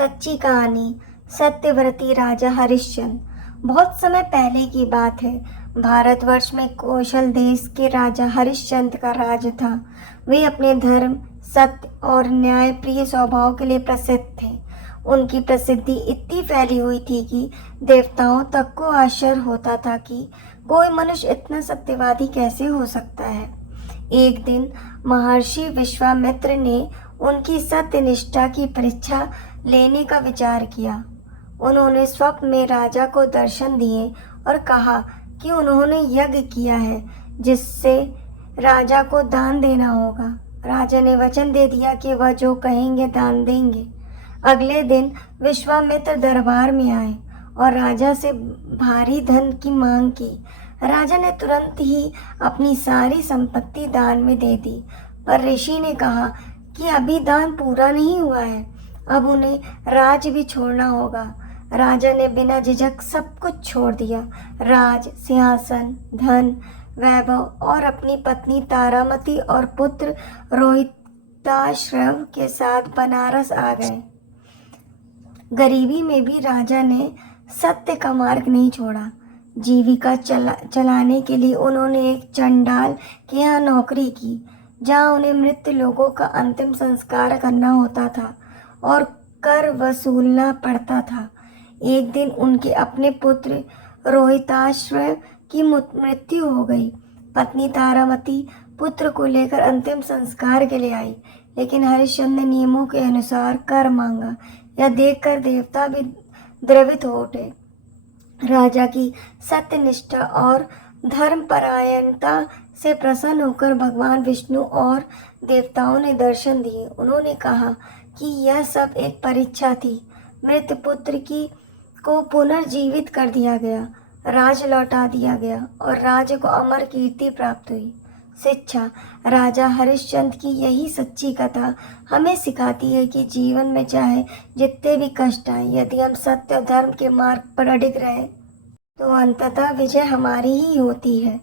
सच्ची कहानी। सत्यव्रती राजा हरिश्चंद्र। बहुत समय पहले की बात है। भारतवर्ष में कौशल देश के राजा हरिश्चंद्र का राज था। वे अपने धर्म, सत्य और न्याय प्रिय स्वभाव के लिए प्रसिद्ध थे। उनकी प्रसिद्धि इतनी फैली हुई थी कि देवताओं तक को आश्चर्य होता था कि कोई मनुष्य इतना सत्यवादी कैसे हो सकता है। एक दिन महर्षि विश्वामित्र ने उनकी सत्यनिष्ठा की परीक्षा लेने का विचार किया। उन्होंने स्वप्न में राजा को दर्शन दिए और कहा कि उन्होंने यज्ञ किया है जिससे राजा को दान देना होगा। राजा ने वचन दे दिया कि वह जो कहेंगे दान देंगे। अगले दिन विश्वामित्र दरबार में आए और राजा से भारी धन की मांग की। राजा ने तुरंत ही अपनी सारी संपत्ति दान में दे दी, पर ऋषि ने कहा कि अभी दान पूरा नहीं हुआ है, अब उन्हें राज भी छोड़ना होगा। राजा ने बिना झिझक सब कुछ छोड़ दिया। राज, सिंहासन, धन, वैभव और अपनी पत्नी तारामती और पुत्र रोहिताश्रव के साथ बनारस आ गए। गरीबी में भी राजा ने सत्य का मार्ग नहीं छोड़ा। जीविका चलाने के लिए उन्होंने एक चंडाल के यहाँ नौकरी की, जहाँ उन्हें मृत लोगों का अंतिम संस्कार करना होता था और कर वसूलना पड़ता था। एक दिन उनके अपने पुत्र रोहिताश्व की मृत्यु हो गई। पत्नी तारामती पुत्र को लेकर अंतिम संस्कार के लिए आई, लेकिन हरिश्चंद्र ने नियमों के अनुसार कर मांगा। यह देखकर देवता भी द्रवित हो उठे। राजा की सत्यनिष्ठा और धर्मपरायणता से प्रसन्न होकर भगवान विष्णु और देवताओं ने दर्शन दिए। उन्होंने कहा कि यह सब एक परीक्षा थी। मृत पुत्र को पुनर्जीवित कर दिया गया, राज लौटा दिया गया और राज्य को अमर कीर्ति प्राप्त हुई। शिक्षा। राजा हरिश्चंद्र की यही सच्ची कथा हमें सिखाती है कि जीवन में चाहे जितने भी कष्ट आए, यदि हम सत्य और धर्म के मार्ग पर अडिग रहे तो अंततः विजय हमारी ही होती है।